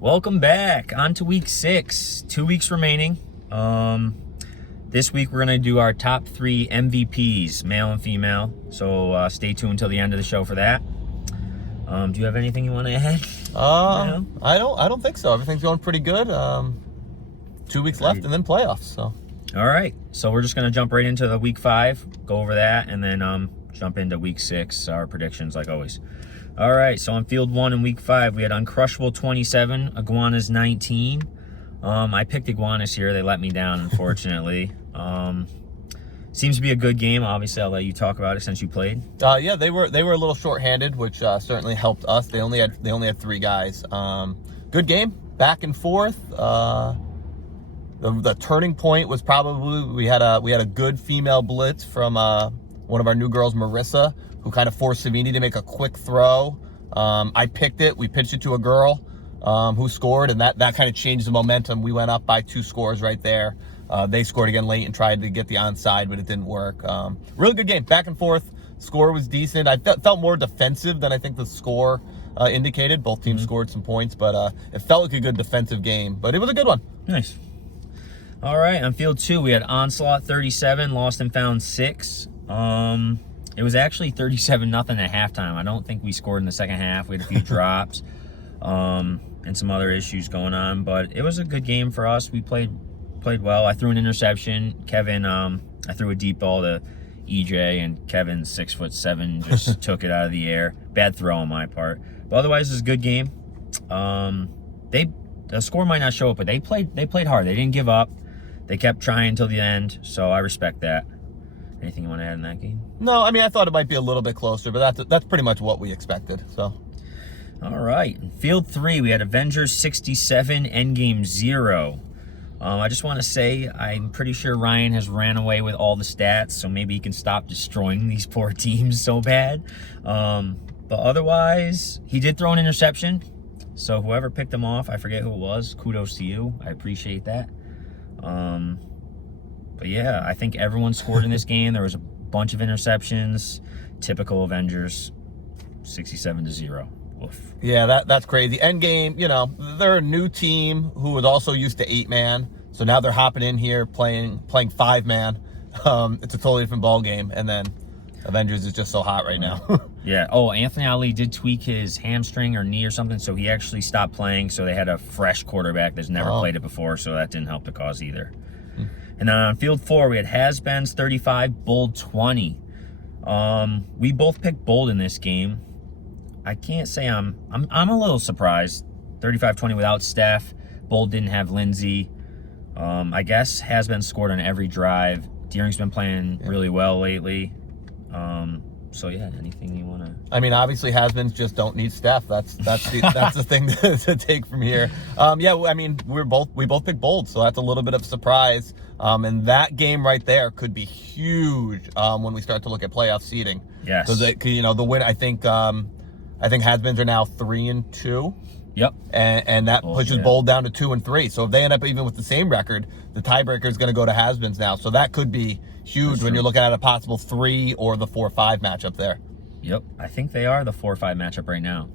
Welcome back. On to week 6. 2 weeks remaining. This week we're going to do our top 3 MVPs, male and female. So stay tuned until the end of the show for that. Do you have anything you want to add? No? I don't think so. Everything's going pretty good. 2 weeks left and then playoffs. So. All right. So we're just going to jump right into the week 5, go over that, and then jump into week 6, our predictions like always. All right. So on field 1 in week 5, we had Uncrushable 27, Iguanas 19. I picked Iguanas here. They let me down, unfortunately. Seems to be a good game. Obviously, I'll let you talk about it since you played. Yeah, they were a little short-handed, which certainly helped us. They only had 3 guys. Good game, back and forth. The turning point was probably we had a good female blitz from one of our new girls, Marissa, who kind of forced Savini to make a quick throw. I picked it. We pitched it to a girl who scored, and that kind of changed the momentum. We went up by 2 scores right there. They scored again late and tried to get the onside, but it didn't work. Really good game, back and forth. Score was decent. I felt more defensive than I think the score indicated. Both teams scored some points, but it felt like a good defensive game. But it was a good one. Nice. All right, on field 2, we had Onslaught 37, Lost and Found 6. It was actually 37-0 at halftime. I don't think we scored in the second half. We had a few drops and some other issues going on, but it was a good game for us. We played well. I threw an interception. Kevin, I threw a deep ball to EJ, and Kevin, 6'7", just took it out of the air. Bad throw on my part. But otherwise, it was a good game. The score might not show up, but they played hard. They didn't give up. They kept trying until the end, so I respect that. Anything you want to add in that game? No, I mean, I thought it might be a little bit closer, but that's pretty much what we expected. So. All right. In field 3, we had Avengers 67, Endgame 0. I just want to say I'm pretty sure Ryan has ran away with all the stats, so maybe he can stop destroying these poor teams so bad. But otherwise, he did throw an interception, so whoever picked him off, I forget who it was, kudos to you. I appreciate that. But yeah, I think everyone scored in this game. There was a bunch of interceptions. Typical Avengers, 67-0. Oof. Yeah, that's crazy. Endgame, they're a new team who was also used to 8-man. So now they're hopping in here playing 5-man. It's a totally different ball game. And then Avengers is just so hot right now. Yeah. Oh, Anthony Ali did tweak his hamstring or knee or something, so he actually stopped playing. So they had a fresh quarterback that's never played it before, so that didn't help the cause either. And then on field 4, we had Has-Beens 35, Bold 20. We both picked Bold in this game. I can't say I'm a little surprised. 35-20 without Steph. Bold didn't have Lindsay. I guess Has-Beens scored on every drive. Deering's been playing really well lately. So yeah, anything you want to? I mean, obviously Has-Beens just don't need Steph. That's the thing to take from here. Yeah, I mean, we both picked Bold, so that's a little bit of a surprise. And that game right there could be huge when we start to look at playoff seeding. Yes. Because the win, I think Has-Beens are now 3-2. Yep. And that pushes Bold down to 2-3. So if they end up even with the same record, the tiebreaker is going to go to Has-Beens now. So that could be huge when you're looking at a possible 3 or the 4-5 matchup there. Yep. I think they are the 4-5 matchup right now.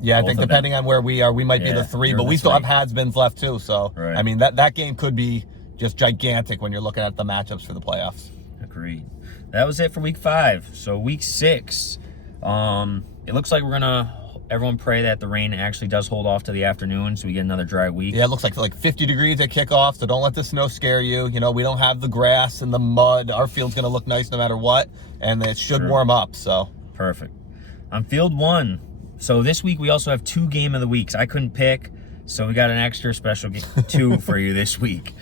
Yeah, I think depending on where we are, we might be the 3, but we still have Has-Beens left too. So, right. I mean, that game could be just gigantic when you're looking at the matchups for the playoffs. Agreed. That was it for week 5. So week 6, it looks like we're going to everyone pray that the rain actually does hold off to the afternoon so we get another dry week. Yeah, it looks like 50 degrees at kickoff, so don't let the snow scare you. We don't have the grass and the mud. Our field's going to look nice no matter what, and it should warm up. So perfect. On field 1, so this week we also have 2 game of the weeks. I couldn't pick, so we got an extra special 2 for you this week.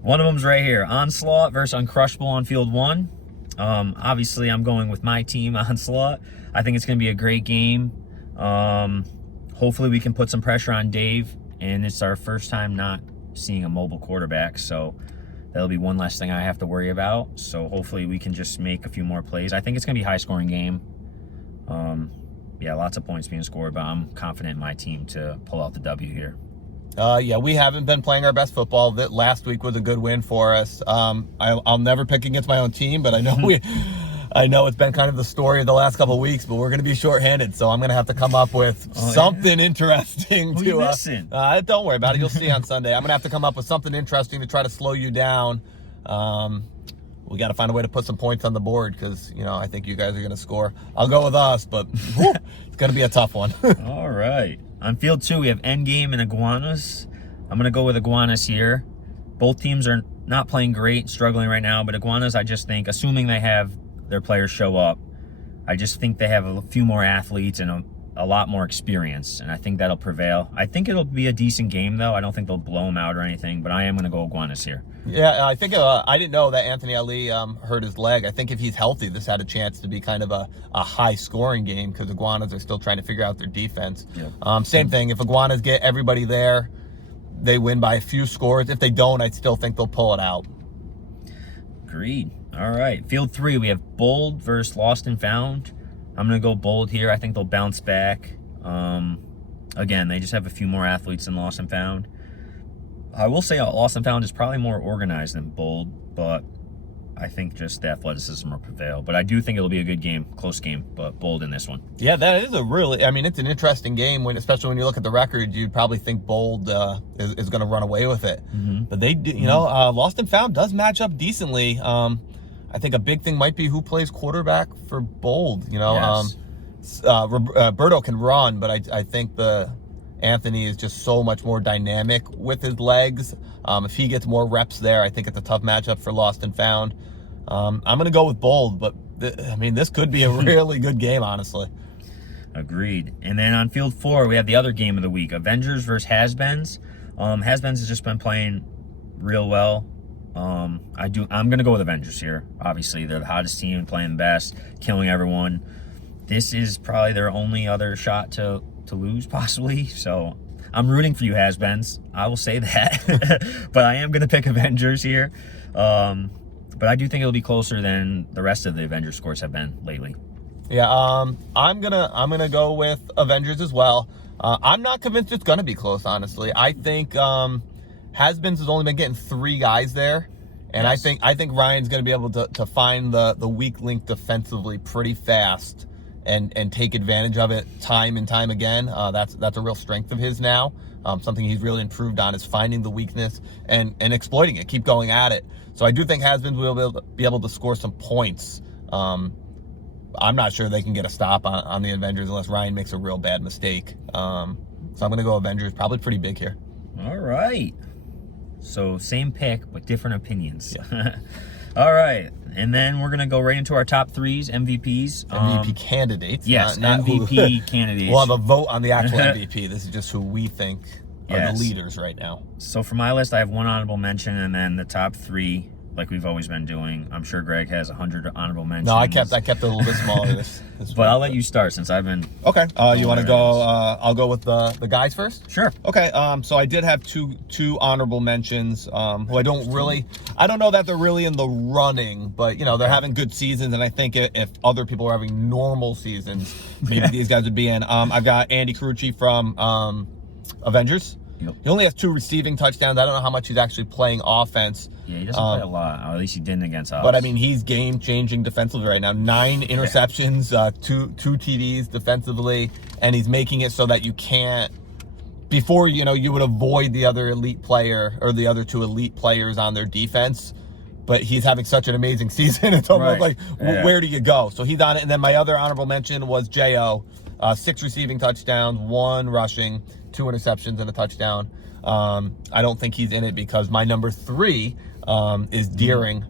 One of them's right here. Onslaught versus Uncrushable on field 1. Obviously, I'm going with my team, Onslaught. I think it's going to be a great game. Hopefully we can put some pressure on Dave, and it's our first time not seeing a mobile quarterback, so that'll be one less thing I have to worry about. So hopefully we can just make a few more plays. I think it's going to be a high-scoring game. Yeah, lots of points being scored, but I'm confident in my team to pull out the W here. Yeah, we haven't been playing our best football. That last week was a good win for us. I'll never pick against my own team, but I know I know it's been kind of the story of the last couple of weeks, but we're going to be shorthanded, so I'm going to have to come up with something interesting Who to. you missing? Don't worry about it. You'll see on Sunday. I'm going to have to come up with something interesting to try to slow you down. We got to find a way to put some points on the board because I think you guys are going to score. I'll go with us, but it's going to be a tough one. All right. On field 2, we have Endgame and Iguanas. I'm going to go with Iguanas here. Both teams are not playing great, struggling right now, but Iguanas, I just think, assuming they have their players show up, I just think they have a few more athletes and a lot more experience, and I think that'll prevail. I think it'll be a decent game, though. I don't think they'll blow them out or anything, but I am going to go Iguanas here. Yeah, I think I didn't know that Anthony Ali hurt his leg. I think if he's healthy, this had a chance to be kind of a high-scoring game because Iguanas are still trying to figure out their defense. Yeah. Same thing. If Iguanas get everybody there, they win by a few scores. If they don't, I still think they'll pull it out. Agreed. All right. Field 3, we have Bold versus Lost and Found. I'm going to go Bold here. I think they'll bounce back. Again, they just have a few more athletes than Lost and Found. I will say Lost and Found is probably more organized than Bold, but I think just the athleticism will prevail. But I do think it'll be a good game, close game, but Bold in this one. Yeah, that is it's an interesting game, especially when you look at the record, you'd probably think Bold is going to run away with it. Mm-hmm. But they, Lost and Found does match up decently. I think a big thing might be who plays quarterback for Bold. Yes. Berto can run, but I think Anthony is just so much more dynamic with his legs. If he gets more reps there, I think it's a tough matchup for Lost and Found. I'm going to go with Bold, but this could be a really good game, honestly. Agreed. And then on field 4, we have the other game of the week, Avengers versus Has-Beens. Has-Beens has just been playing real well. I'm going to go with Avengers here. Obviously, they're the hottest team, playing the best, killing everyone. This is probably their only other shot to lose, possibly. So I'm rooting for you, Has-Beens. I will say that. But I am going to pick Avengers here. But I do think it'll be closer than the rest of the Avengers scores have been lately. Yeah, I'm gonna go with Avengers as well. I'm not convinced it's gonna be close, honestly. I think Has-Beens has only been getting 3 guys there, and yes. I think Ryan's gonna be able to find the weak link defensively pretty fast and take advantage of it time and time again. That's a real strength of his now. Something he's really improved on is finding the weakness and exploiting it, keep going at it. So I do think Has-Beens will be able to score some points. I'm not sure they can get a stop on the Avengers unless Ryan makes a real bad mistake. So I'm going to go Avengers, probably pretty big here. All right. So same pick, but different opinions. Yeah. All right. And then we're going to go right into our top 3s, MVPs. MVP candidates. Yes, not MVP candidates. We'll have a vote on the actual MVP. This is just who we think are the leaders right now. So for my list, I have 1 honorable mention and then the top 3, like we've always been doing. I'm sure Greg has 100 honorable mentions. No, I kept it a little bit smaller this but week. I'll let you start since I've been... Okay. You want to go... I'll go with the guys first? Sure. Okay. So I did have two honorable mentions who I don't know that they're really in the running, but, they're having good seasons, and I think if other people are having normal seasons, maybe these guys would be in. I've got Andy Carucci from Avengers. Yep. He only has 2 receiving touchdowns. I don't know how much he's actually playing offense. Yeah, he doesn't play a lot, or at least he didn't against us. But, he's game-changing defensively right now. 9 interceptions, 2 TDs defensively, and he's making it so that you can't... Before, you would avoid the other elite player or the other 2 elite players on their defense, but he's having such an amazing season. It's almost like, where do you go? So he's on it. And then my other honorable mention was J.O., 6 receiving touchdowns, 1 rushing, 2 interceptions, and a touchdown. I don't think he's in it because my number 3 is Deering.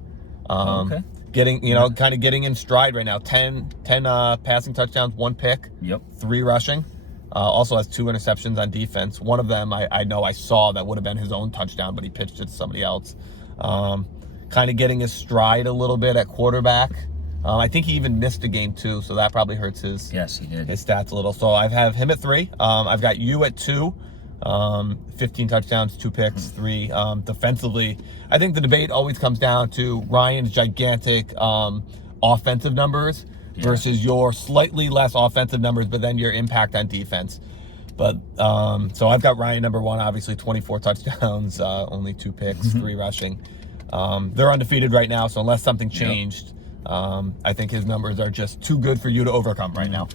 Okay. Getting, kind of getting in stride right now. 10 passing touchdowns, 1 pick. Yep. 3 rushing. Also has 2 interceptions on defense. One of them I know I saw that would have been his own touchdown, but he pitched it to somebody else. Kind of getting his stride a little bit at quarterback. I think he even missed a game too, so that probably hurts his stats a little. So I have him at 3. I've got you at 2. 15 touchdowns, 2 picks, 3. Defensively, I think the debate always comes down to Ryan's gigantic offensive numbers versus your slightly less offensive numbers, but then your impact on defense. But so I've got Ryan number 1, obviously 24 touchdowns, only 2 picks, 3 rushing. They're undefeated right now, so unless something changed, I think his numbers are just too good for you to overcome right now.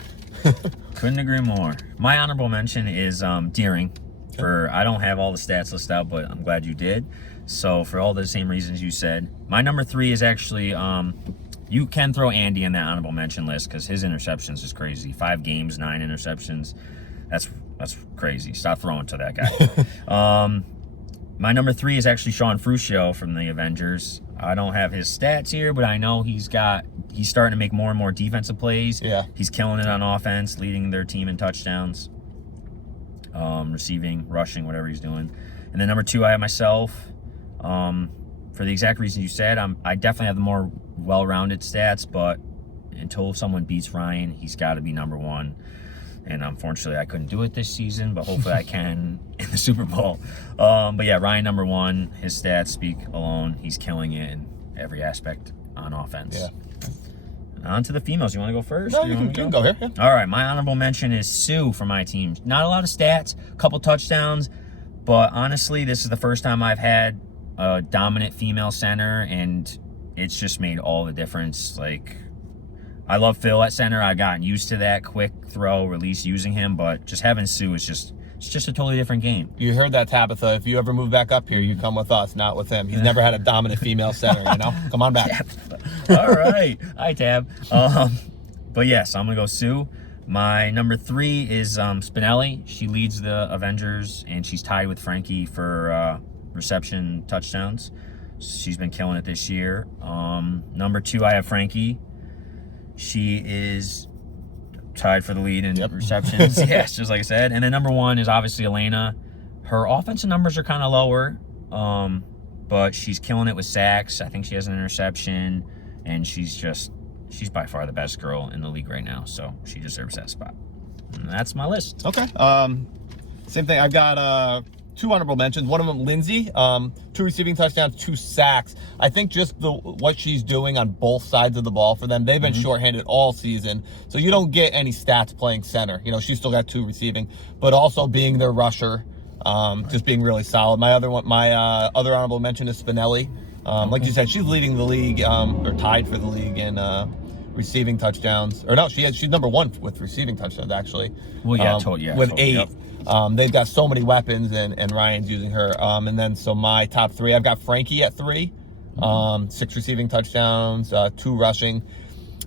Couldn't agree more. My honorable mention is Deering. I don't have all the stats listed out, but I'm glad you did. So for all the same reasons you said, my number 3 is actually you can throw Andy in that honorable mention list because his interceptions is crazy. 5 games, 9 interceptions. That's crazy. Stop throwing to that guy. My number 3 is actually Sean Fruscio from the Avengers. I don't have his stats here, but I know he's starting to make more and more defensive plays. Yeah. He's killing it on offense, leading their team in touchdowns, receiving, rushing, whatever he's doing. And then number 2, I have myself. For the exact reason you said, I definitely have the more well-rounded stats, but until someone beats Ryan, he's got to be number 1. And unfortunately, I couldn't do it this season, but hopefully I can in the Super Bowl. But yeah, Ryan number 1. His stats speak alone. He's killing it in every aspect on offense. Yeah. On to the females. You want to go first? No, you can go here. Yeah. All right, my honorable mention is Sue for my team. Not a lot of stats, a couple touchdowns, but honestly, this is the first time I've had a dominant female center, and it's just made all the difference. Like, I love Phil at center. I've gotten used to that quick throw release using him, but just having Sue is just a totally different game. You heard that, Tabitha. If you ever move back up here, you come with us, not with him. He's never had a dominant female center, you know? Come on back. All right. Hi, Tab. But yes, I'm going to go Sue. My number 3 is Spinelli. She leads the Avengers, and she's tied with Frankie for reception touchdowns. She's been killing it this year. Number 2, I have Frankie. She is tied for the lead in receptions. Yes, just like I said. And then number 1 is obviously Elena. Her offensive numbers are kind of lower, but she's killing it with sacks. I think she has an interception, and she's by far the best girl in the league right now, so she deserves that spot. And that's my list. Okay. Same thing. I've got 2 honorable mentions. One of them, Lindsay, 2 receiving touchdowns, 2 sacks. I think just what she's doing on both sides of the ball for them. They've been shorthanded all season, so you don't get any stats playing center. You know, she's still got 2 receiving, but also being their rusher, just being really solid. My other honorable mention is Spinelli. Like you said, she's leading the league, or tied for the league in receiving touchdowns. Or no, she's number 1 with receiving touchdowns, actually. Well, yeah, with 8. Yep. They've got so many weapons, and Ryan's using her. And then, so my top 3, I've got Frankie at 3, 6 receiving touchdowns, 2 rushing.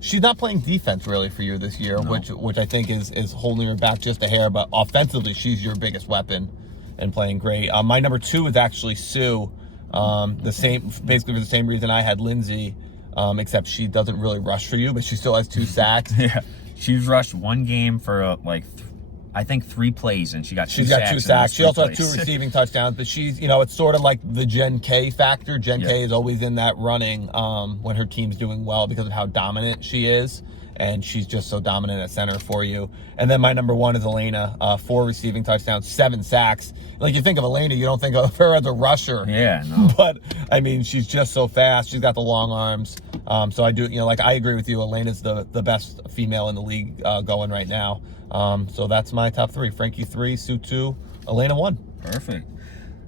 She's not playing defense really for you this year, no. which I think is holding her back just a hair. But offensively, she's your biggest weapon and playing great. My number 2 is actually Sue. Basically for the same reason I had Lindsay, except she doesn't really rush for you, but she still has 2 sacks. Yeah, she's rushed 1 game for I think 3 plays, and she's got 2 sacks. She also has 2 receiving touchdowns, but she's, it's sort of like the Jen K factor. Jen K is always in that running when her team's doing well because of how dominant she is, and she's just so dominant at center for you. And then my number 1 is Elena, 4 receiving touchdowns, 7 sacks. Like, you think of Elena, you don't think of her as a rusher. Yeah, no. But, I mean, she's just so fast. She's got the long arms. So I do, I agree with you. Elena's the best female in the league going right now. So that's my top 3. Frankie 3, Sue 2, Elena 1. Perfect.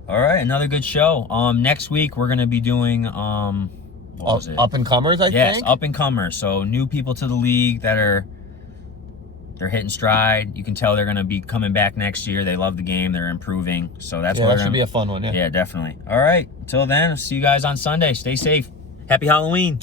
All right, another good show. Next week we're gonna be doing what was it? Up and comers, I think. Yes, up and comers. So new people to the league they're hitting stride. You can tell they're gonna be coming back next year. They love the game. They're improving. So that's what that should be a fun one. Yeah. Yeah, definitely. All right. Until then, I'll see you guys on Sunday. Stay safe. Happy Halloween.